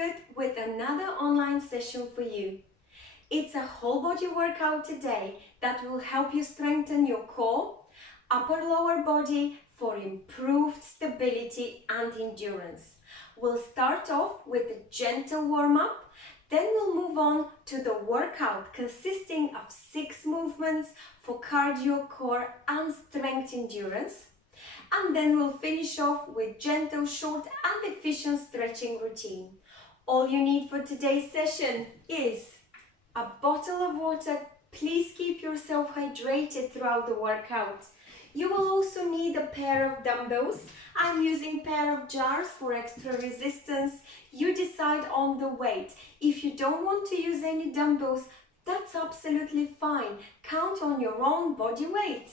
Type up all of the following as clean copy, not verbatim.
Good with another online session for you. It's a whole body workout today that will help you strengthen your core, upper lower body for improved stability and endurance. We'll start off with a gentle warm-up, then we'll move on to the workout consisting of 6 movements for cardio, core and strength endurance. And then we'll finish off with gentle, short and efficient stretching routine. All you need for today's session is a bottle of water. Please keep yourself hydrated throughout the workout. You will also need a pair of dumbbells. I'm using a pair of jars for extra resistance. You decide on the weight. If you don't want to use any dumbbells, that's absolutely fine. Count on your own body weight.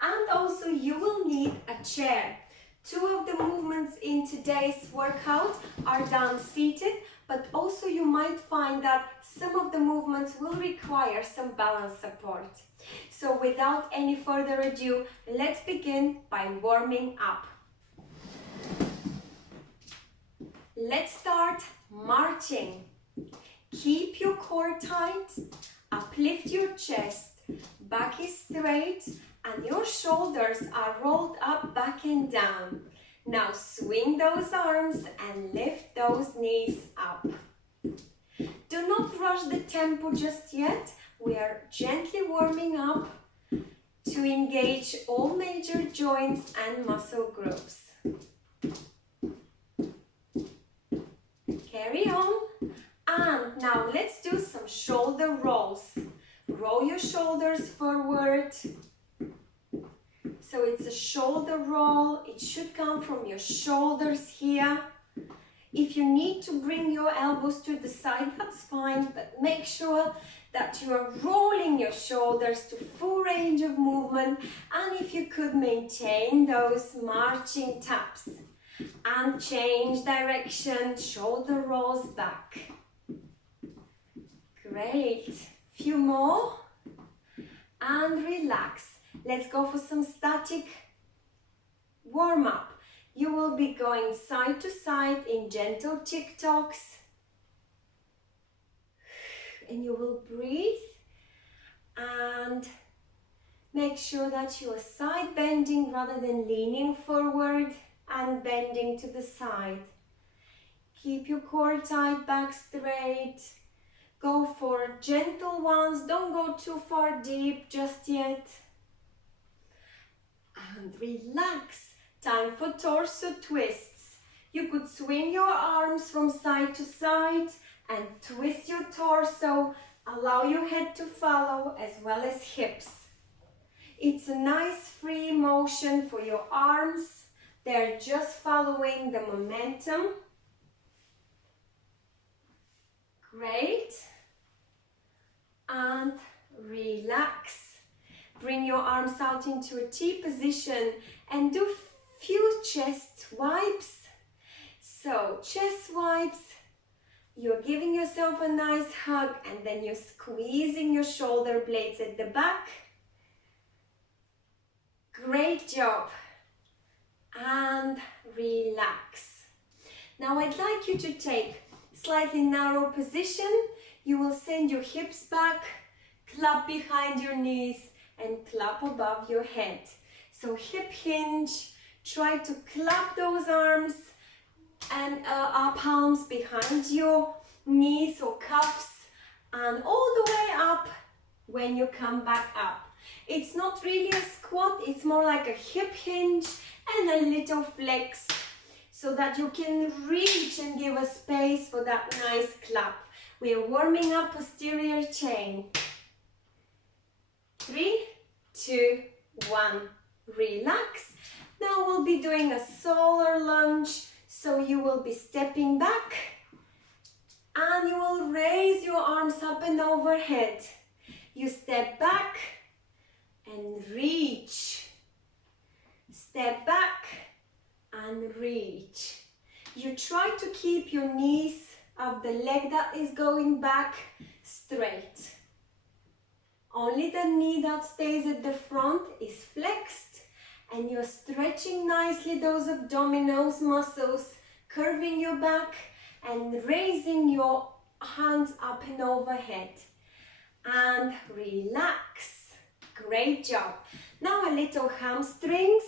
And also you will need a chair. 2 of the movements in today's workout are done seated, but also you might find that some of the movements will require some balance support. So without any further ado, let's begin by warming up. Let's start marching. Keep your core tight, uplift your chest, back is straight, and your shoulders are rolled up, back and down. Now swing those arms and lift those knees up. Do not rush the tempo just yet. We are gently warming up to engage all major joints and muscle groups. Carry on. And now let's do some shoulder rolls. Roll your shoulders forward. So it's a shoulder roll. It should come from your shoulders here. If you need to bring your elbows to the side, that's fine, but make sure that you are rolling your shoulders to full range of movement, and if you could maintain those marching taps and change direction, shoulder rolls back. Great. Few more and relax. Let's go for some static warm-up. You will be going side to side in gentle tick-tocks. And you will breathe and make sure that you are side bending rather than leaning forward and bending to the side. Keep your core tight, back straight. Go for gentle ones. Don't go too far deep just yet. And relax. Time for torso twists. You could swing your arms from side to side and twist your torso. Allow your head to follow as well as hips. It's a nice free motion for your arms. They're just following the momentum. Great. And relax. Bring your arms out into a T position and do few chest wipes. So chest wipes, you're giving yourself a nice hug and then you're squeezing your shoulder blades at the back. Great job. And relax. Now I'd like you to take slightly narrow position. You will send your hips back, clap behind your knees and clap above your head. So hip hinge, try to clap those arms and palms behind your knees or cuffs and all the way up when you come back up. It's not really a squat, it's more like a hip hinge and a little flex so that you can reach and give a space for that nice clap. We are warming up posterior chain. 3, 2, 1. Relax. Now we'll be doing a solar lunge. So you will be stepping back and you will raise your arms up and overhead. You step back and reach. Step back and reach. You try to keep your knees of the leg that is going back straight. Only the knee that stays at the front is flexed and you're stretching nicely those abdominals muscles, curving your back and raising your hands up and overhead. And relax. Great job. Now a little hamstrings,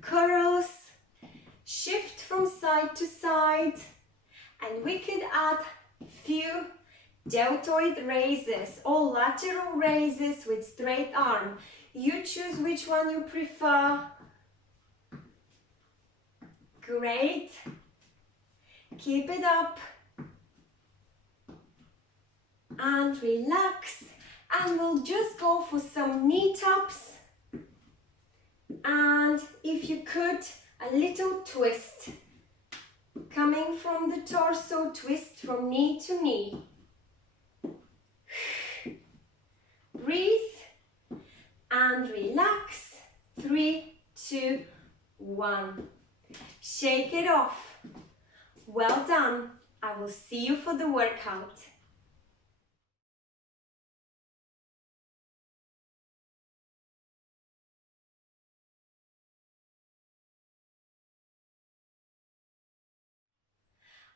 curls, shift from side to side, and we could add few deltoid raises or lateral raises with straight arm. You choose which one you prefer. Great. Keep it up. And relax. And we'll just go for some knee taps. And if you could, a little twist. Coming from the torso, twist from knee to knee. Breathe and relax. 3, 2, 1. Shake it off. Well done. I will see you for the workout.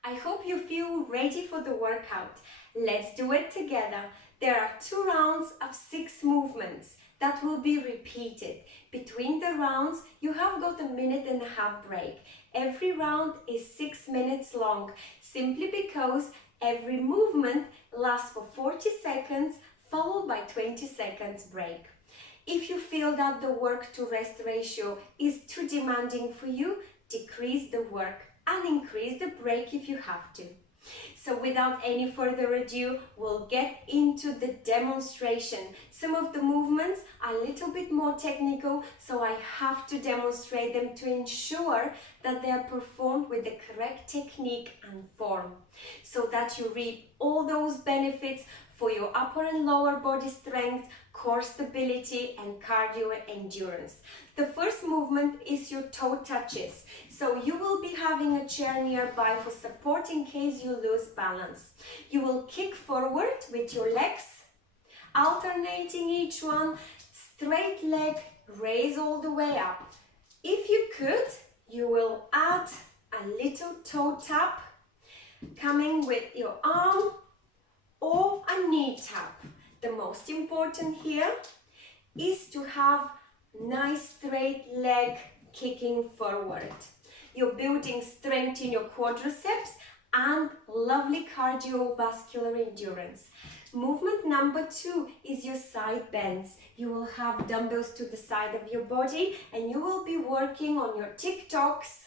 I hope you feel ready for the workout. Let's do it together. There are 2 rounds of 6 movements that will be repeated. Between the rounds, you have got a 1.5 minute break. Every round is 6 minutes long, simply because every movement lasts for 40 seconds, followed by 20 seconds break. If you feel that the work to rest ratio is too demanding for you, decrease the work and increase the break if you have to. So without any further ado, we'll get into the demonstration. Some of the movements are a little bit more technical, so I have to demonstrate them to ensure that they are performed with the correct technique and form, so that you reap all those benefits for your upper and lower body strength, core stability and cardio endurance. The first movement is your toe touches. So you will be having a chair nearby for support in case you lose balance. You will kick forward with your legs, alternating each one, straight leg, raise all the way up. If you could, you will add a little toe tap, coming with your arm or a knee tap. The most important here is to have nice straight leg kicking forward. You're building strength in your quadriceps and lovely cardiovascular endurance. Movement number 2 is your side bends. You will have dumbbells to the side of your body and you will be working on your TikToks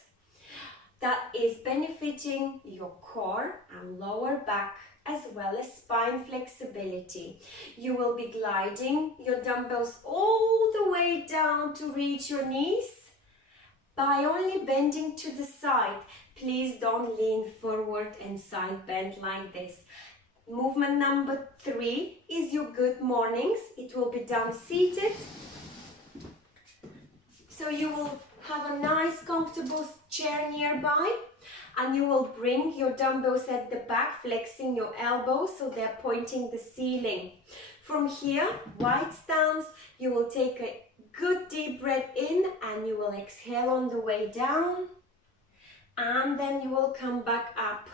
that is benefiting your core and lower back as well as spine flexibility. You will be gliding your dumbbells all the way down to reach your knees by only bending to the side. Please don't lean forward and side bend like this. Movement number 3 is your good mornings. It will be done seated. So you will have a nice comfortable chair nearby and you will bring your dumbbells at the back, flexing your elbows so they're pointing the ceiling. From here, wide stance, you will take a good deep breath in and you will exhale on the way down and then you will come back up.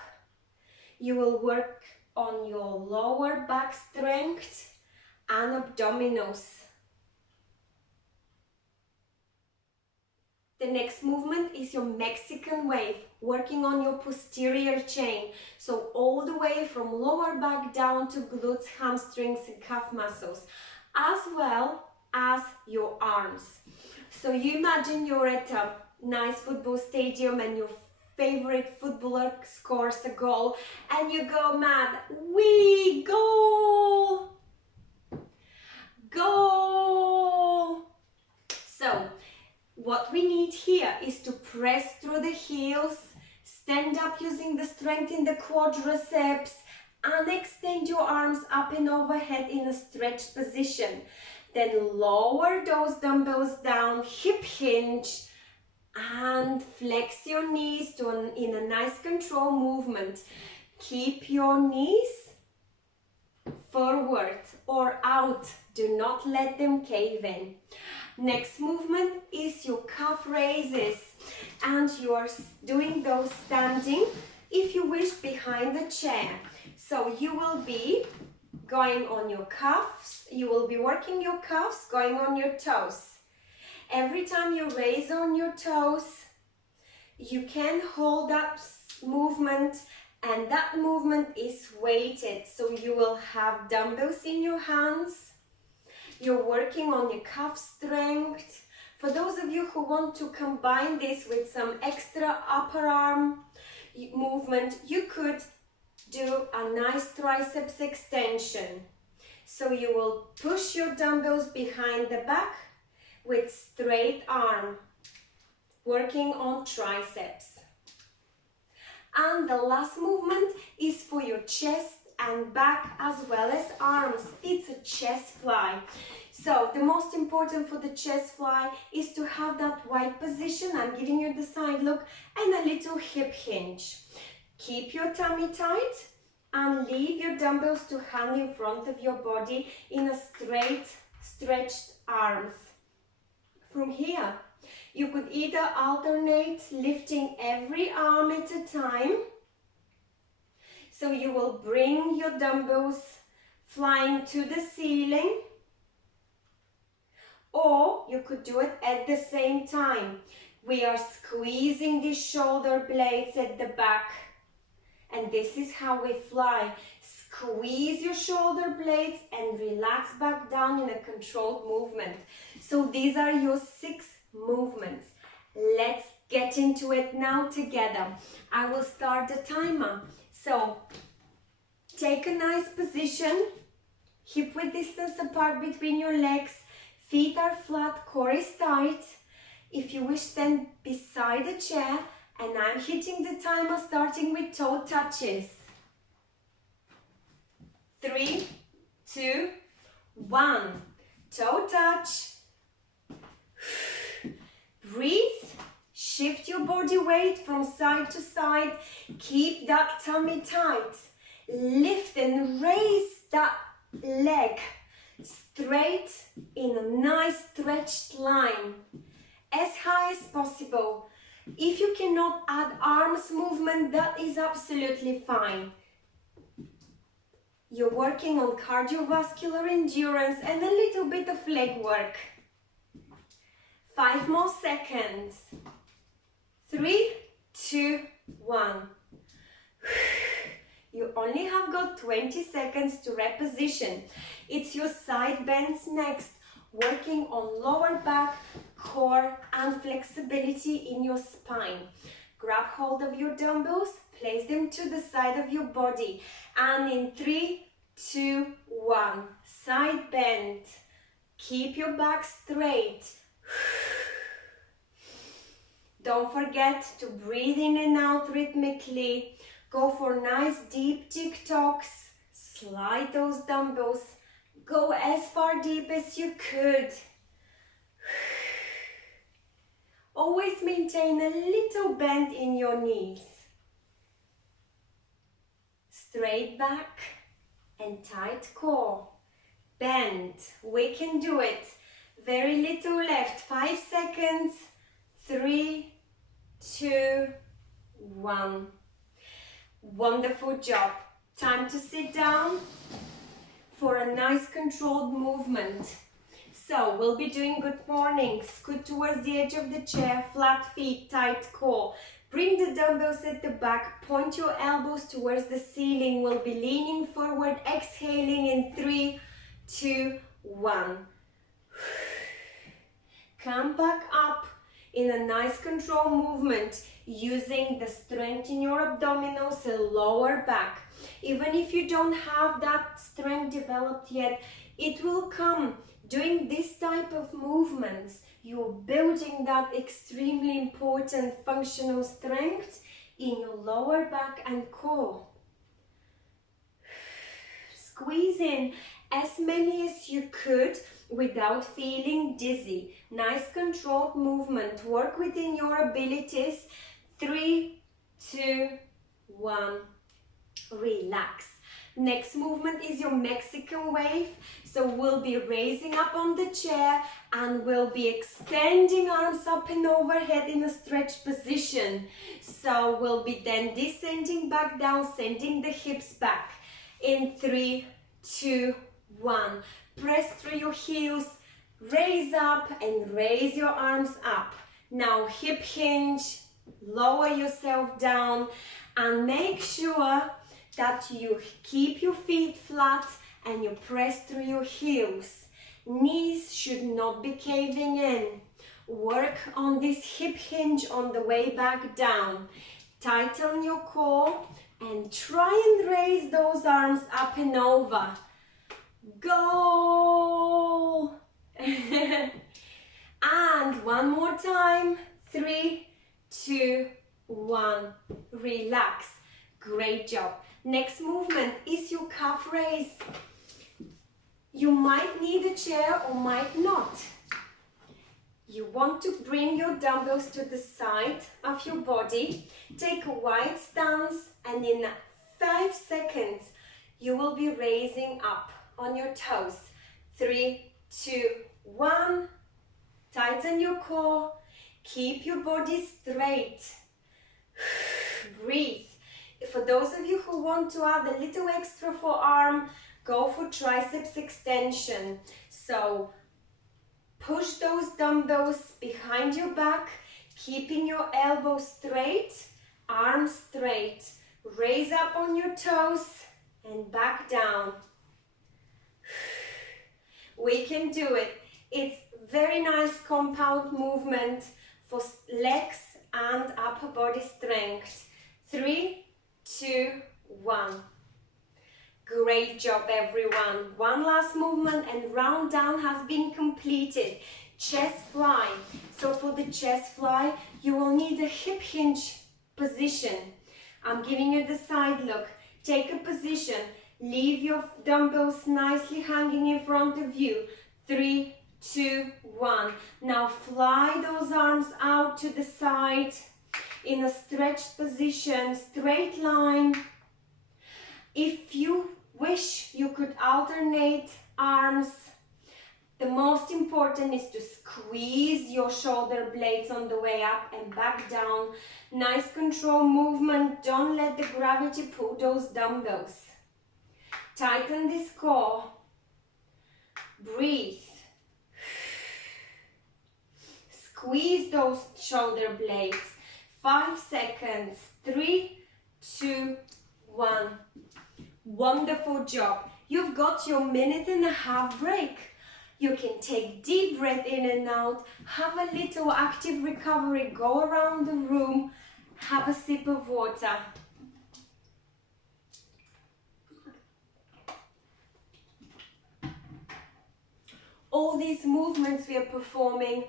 You will work on your lower back strength and abdominals. The next movement is your Mexican wave, working on your posterior chain. So all the way from lower back down to glutes, hamstrings and calf muscles, as well as your arms. So you imagine you're at a nice football stadium and your favorite footballer scores a goal and you go mad. We goal! Goal! So what we need here is to press through the heels, stand up using the strength in the quadriceps and extend your arms up and overhead in a stretched position. Then lower those dumbbells down, hip hinge and flex your knees in a nice control movement. Keep your knees forward or out. Do not let them cave in. Next movement is your calf raises and you are doing those standing if you wish, behind the chair. So you will be going on your cuffs, you will be working your cuffs, going on your toes. Every time you raise on your toes, you can hold up movement, and that movement is weighted. So you will have dumbbells in your hands. You're working on your calf strength. For those of you who want to combine this with some extra upper arm movement, you could do a nice triceps extension. So you will push your dumbbells behind the back with straight arm, working on triceps. And the last movement is for your chest and back as well as arms. It's a chest fly. So the most important for the chest fly is to have that wide position. I'm giving you the side look and a little hip hinge. Keep your tummy tight and leave your dumbbells to hang in front of your body in a straight, stretched arms. From here, you could either alternate lifting every arm at a time. So you will bring your dumbbells flying to the ceiling. Or you could do it at the same time. We are squeezing the shoulder blades at the back. And this is how we fly. Squeeze your shoulder blades and relax back down in a controlled movement. So these are your 6 movements. Let's get into it now together. I will start the timer. So take a nice position, hip width distance apart between your legs, feet are flat, core is tight. If you wish, stand beside the chair, and I'm hitting the timer starting with toe touches. 3, 2, 1. Toe touch. Breathe. Shift your body weight from side to side. Keep that tummy tight. Lift and raise that leg straight in a nice stretched line, as high as possible. If you cannot add arms movement, that is absolutely fine. You're working on cardiovascular endurance and a little bit of leg work. 5 more seconds. 3, 2, 1. You only have got 20 seconds to reposition. It's your side bends next, working on lower back, core and flexibility in your spine. Grab hold of your dumbbells, place them to the side of your body, and in 3, 2, 1, side bend. Keep your back straight. Don't forget to breathe in and out rhythmically. Go for nice deep tick-tocks. Slide those dumbbells. Go as far deep as you could. Always maintain a little bend in your knees. Straight back and tight core. Bend. We can do it. Very little left. 5 seconds. 3, 2, 1. Wonderful job. Time to sit down for a nice controlled movement. So we'll be doing good morning. Scoot towards the edge of the chair, flat feet, tight core. Bring the dumbbells at the back, point your elbows towards the ceiling. We'll be leaning forward, exhaling in 3, 2, 1. Come back up in a nice control movement, using the strength in your abdominals and lower back. Even if you don't have that strength developed yet, it will come. Doing this type of movements, you're building that extremely important functional strength in your lower back and core. Squeeze in as many as you could without feeling dizzy. Nice controlled movement. Work within your abilities. 3, 2, 1. Relax. Next movement is your Mexican wave. So we'll be raising up on the chair and we'll be extending arms up and overhead in a stretch position. So we'll be then descending back down, sending the hips back. In 3, 2, 1. Press through your heels, raise up and raise your arms up. Now hip hinge, lower yourself down and make sure that you keep your feet flat and you press through your heels. Knees should not be caving in. Work on this hip hinge on the way back down. Tighten your core and try and raise those arms up and over. Go! And one more time. 3, 2, 1. Relax. Great job. Next movement is your calf raise. You might need a chair or might not. You want to bring your dumbbells to the side of your body. Take a wide stance and in 5 seconds you will be raising up on your toes. 3, 2, 1. Tighten your core. Keep your body straight. Breathe. For those of you who want to add a little extra for arm, go for triceps extension. So push those dumbbells behind your back, keeping your elbows straight, arms straight. Raise up on your toes and back down. We can do it. It's very nice compound movement for legs and upper body strength. 3, 2, 1. Great job, everyone. One last movement and round down has been completed. Chest fly. So for the chest fly, you will need a hip hinge position. I'm giving you the side look. Take a position. Leave your dumbbells nicely hanging in front of you. 3, 2, 1. Now fly those arms out to the side in a stretched position, straight line. If you wish, you could alternate arms. The most important is to squeeze your shoulder blades on the way up and back down. Nice control movement. Don't let the gravity pull those dumbbells. Tighten this core. Breathe. Squeeze those shoulder blades. 5 seconds. 3, 2, 1. Wonderful job. You've got your 1.5-minute break. You can take deep breath in and out, have a little active recovery, go around the room, have a sip of water. All these movements we are performing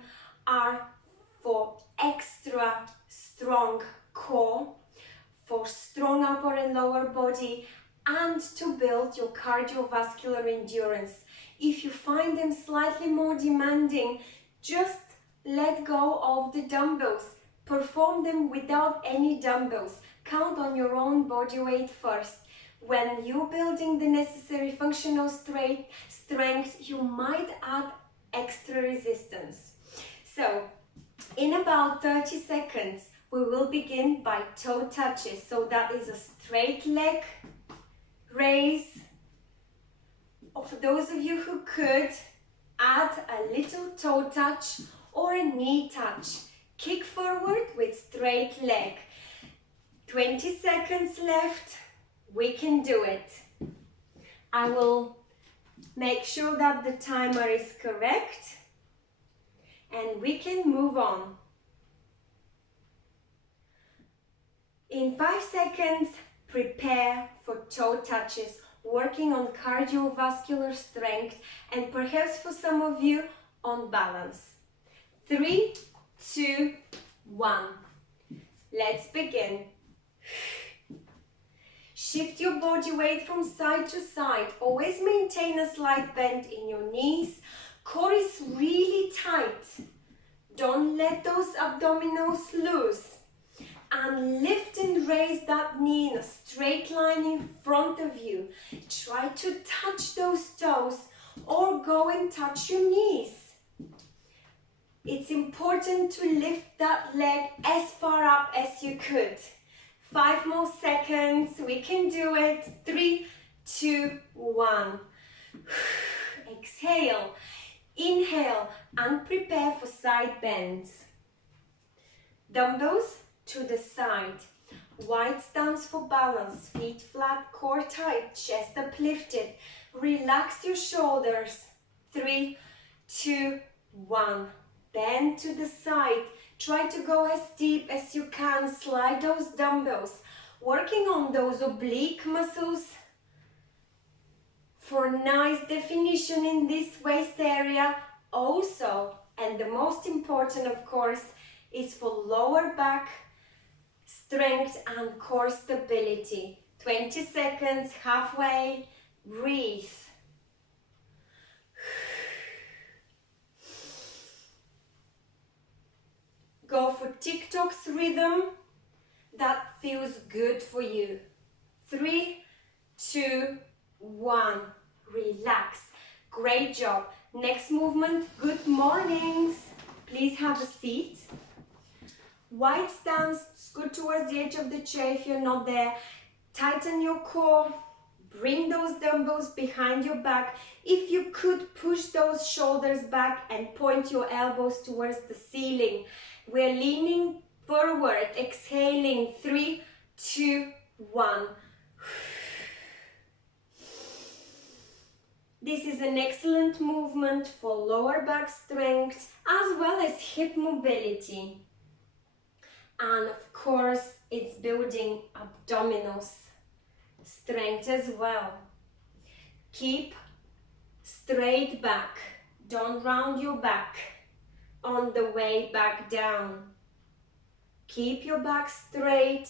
are for extra strong core, for strong upper and lower body, and to build your cardiovascular endurance. If you find them slightly more demanding, just let go of the dumbbells. Perform them without any dumbbells. Count on your own body weight first. When you're building the necessary functional strength, you might add extra resistance. So, in about 30 seconds, we will begin by toe touches. So that is a straight leg raise. For those of you who could, add a little toe touch or a knee touch. Kick forward with straight leg. 20 seconds left. We can do it. I will make sure that the timer is correct and we can move on. In 5 seconds, prepare for toe touches, working on cardiovascular strength and perhaps for some of you on balance. 3, 2, 1. Let's begin. Shift your body weight from side to side. Always maintain a slight bend in your knees. Core is really tight. Don't let those abdominals loose. and lift and raise that knee in a straight line in front of you. Try to touch those toes or go and touch your knees. It's important to lift that leg as far up as you could. 5 more seconds, we can do it. 3, 2, 1. Exhale, inhale, and prepare for side bends. Dumbbells to the side. Wide stance for balance, feet flat, core tight, chest uplifted. Relax your shoulders. 3, 2, 1. Bend to the side. Try to go as deep as you can. Slide those dumbbells. Working on those oblique muscles for nice definition in this waist area. Also, and the most important of course, is for lower back strength and core stability. 20 seconds, halfway. Breathe. Go for TikTok's rhythm that feels good for you. 3, 2, 1. Relax. Great job. Next movement, good mornings. Please have a seat. Wide stance, scoot towards the edge of the chair if you're not there. Tighten your core. Bring those dumbbells behind your back. If you could, push those shoulders back and point your elbows towards the ceiling. We're leaning forward, exhaling. 3, 2, 1. This is an excellent movement for lower back strength as well as hip mobility. And of course, it's building abdominals strength as well. Keep straight back. Don't round your back on the way back down. Keep your back straight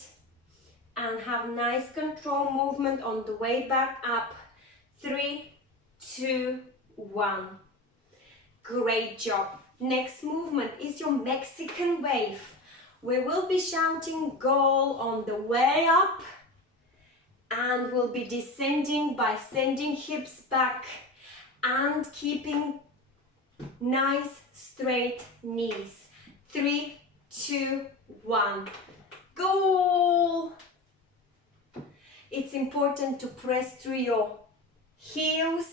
and have nice control movement on the way back up. 3, 2, 1. Great job. Next movement is your Mexican wave. We will be shouting goal on the way up and we'll be descending by sending hips back and keeping nice straight knees. 3, 2, 1. Goal! It's important to press through your heels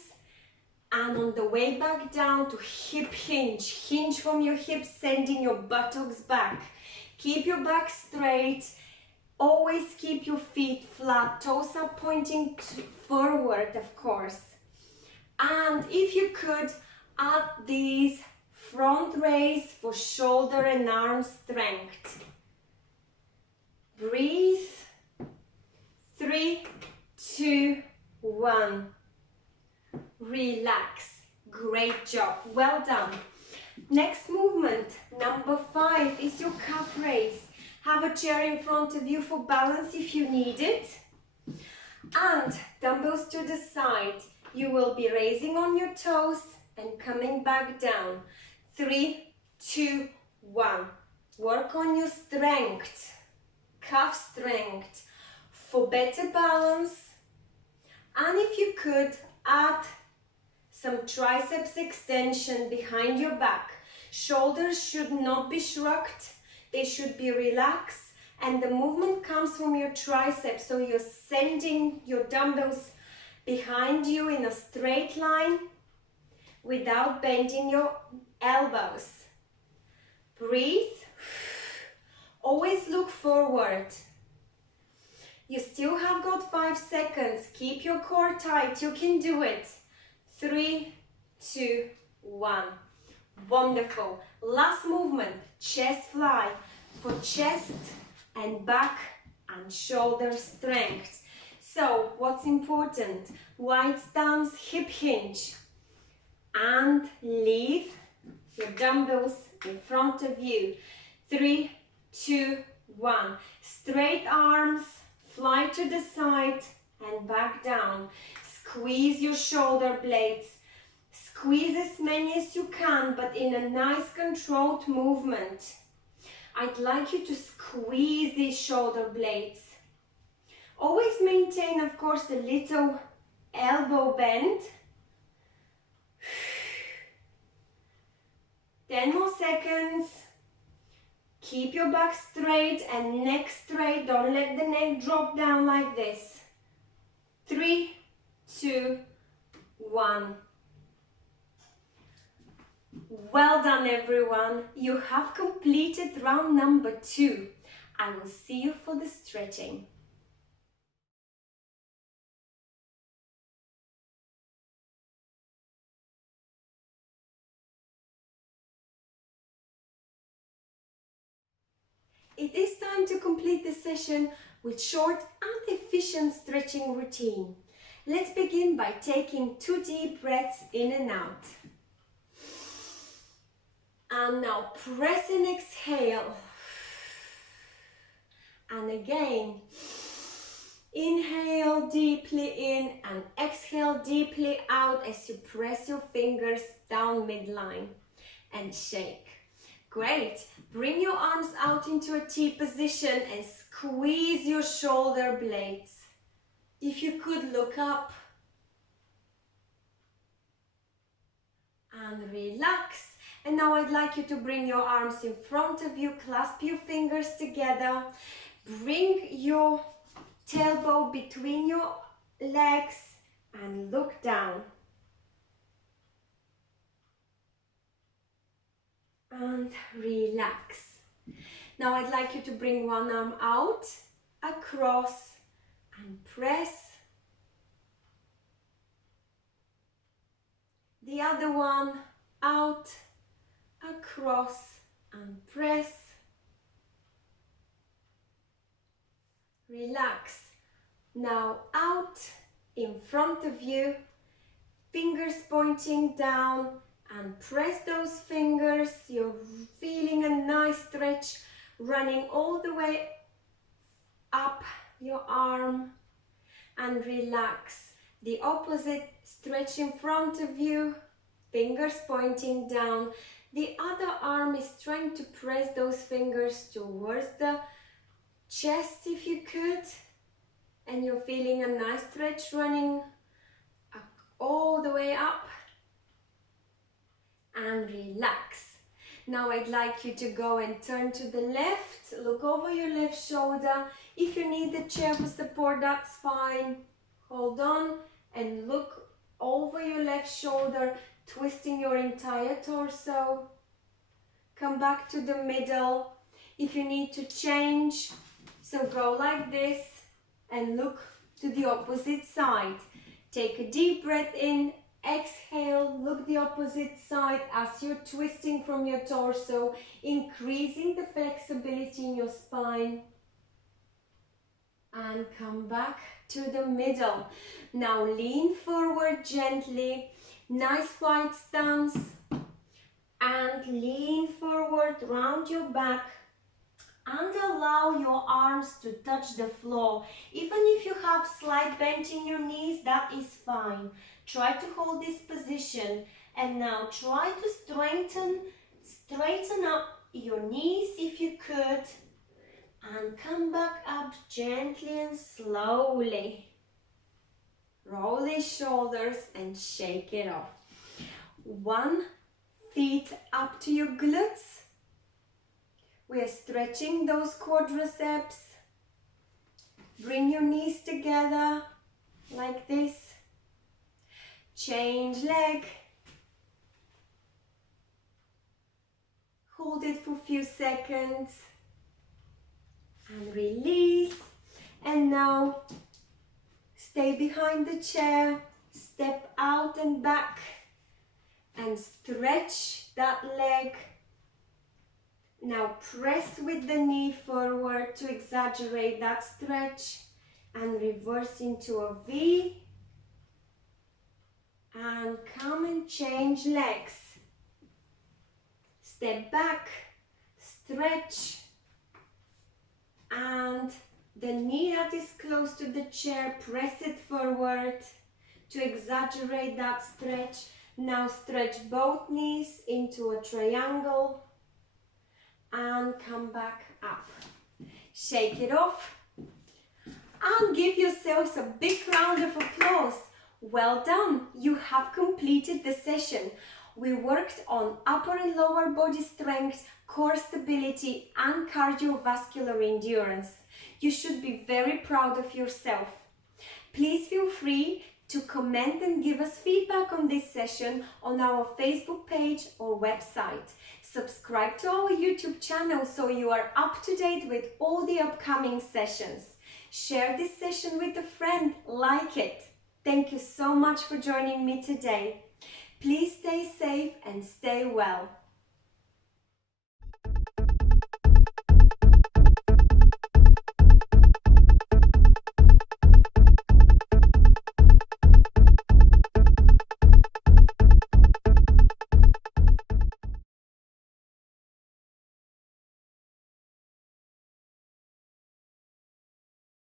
and on the way back down to hip hinge. Hinge from your hips, sending your buttocks back. Keep your back straight. Always keep your feet flat. Toes are pointing forward, of course. And if you could, add these front raise for shoulder and arm strength. Breathe. 3, 2, 1. Relax. Great job. Well done. Next movement, number 5, is your calf raise. Have a chair in front of you for balance if you need it. And dumbbells to the side. You will be raising on your toes and coming back down. 3, 2, 1. Work on your strength, calf strength, for better balance. And if you could, add some triceps extension behind your back. Shoulders should not be shrugged, they should be relaxed, and the movement comes from your triceps, so you're sending your dumbbells behind you in a straight line without bending your elbows. Breathe. Always look forward. You still have got 5 seconds. Keep your core tight. You can do it. 3, 2, 1. Wonderful. Last movement, chest fly, for chest and back and shoulder strength. So what's important? Wide stance, hip hinge, and leave your dumbbells in front of you. 3, 2, 1. Straight arms, fly to the side and back down. Squeeze your shoulder blades. Squeeze as many as you can, but in a nice controlled movement. I'd like you to squeeze these shoulder blades. Always maintain, of course, a little elbow bend. 10 more seconds. Keep your back straight and neck straight. Don't let the neck drop down like this. 3, 2, 1. Well done, everyone. You have completed round number 2. I will see you for the stretching. It is time to complete the session with short and efficient stretching routine. Let's begin by taking 2 deep breaths in and out. And now press and exhale. And again, inhale deeply in and exhale deeply out as you press your fingers down midline and shake. Great. Bring your arms out into a T position and squeeze your shoulder blades. If you could look up and relax. And now I'd like you to bring your arms in front of you, clasp your fingers together, bring your tailbone between your legs and look down. And relax. Now I'd like you to bring one arm out, across and press. The other one out, across and press. Relax. Now out, in front of you, fingers pointing down and press those fingers. You're feeling a nice stretch running all the way up your arm and relax. The opposite, stretch in front of you, fingers pointing down. The other arm is trying to press those fingers towards the chest if you could. And you're feeling a nice stretch running all the way up. And relax. Now I'd like you to go and turn to the left. Look over your left shoulder. If you need the chair for support, that's fine. Hold on and look over your left shoulder, twisting your entire torso. Come back to the middle. If you need to change, so go like this and look to the opposite side. Take a deep breath in, exhale, look the opposite side as you're twisting from your torso, increasing the flexibility in your spine. And come back to the middle. Now lean forward gently, nice wide stance, and lean forward, round your back, and allow your arms to touch the floor. Even if you have slight bend in your knees, that is fine. Try to hold this position, and now try to straighten up your knees if you could, and come back up gently and slowly. Roll these shoulders and shake it off. 1 foot up to your glutes. We are stretching those quadriceps. Bring your knees together like this. Change leg. Hold it for a few seconds. And release. And now stay behind the chair. Step out and back. And stretch that leg. Now press with the knee forward to exaggerate that stretch and reverse into a V. And come and change legs. Step back, stretch, and the knee that is close to the chair, press it forward to exaggerate that stretch. Now stretch both knees into a triangle. and come back up. Shake it off and give yourselves a big round of applause. Well done, you have completed the session. We worked on upper and lower body strength, core stability and cardiovascular endurance. You should be very proud of yourself. Please feel free to comment and give us feedback on this session on our Facebook page or website. Subscribe to our YouTube channel so you are up to date with all the upcoming sessions. Share this session with a friend, like it. Thank you so much for joining me today. Please stay safe and stay well.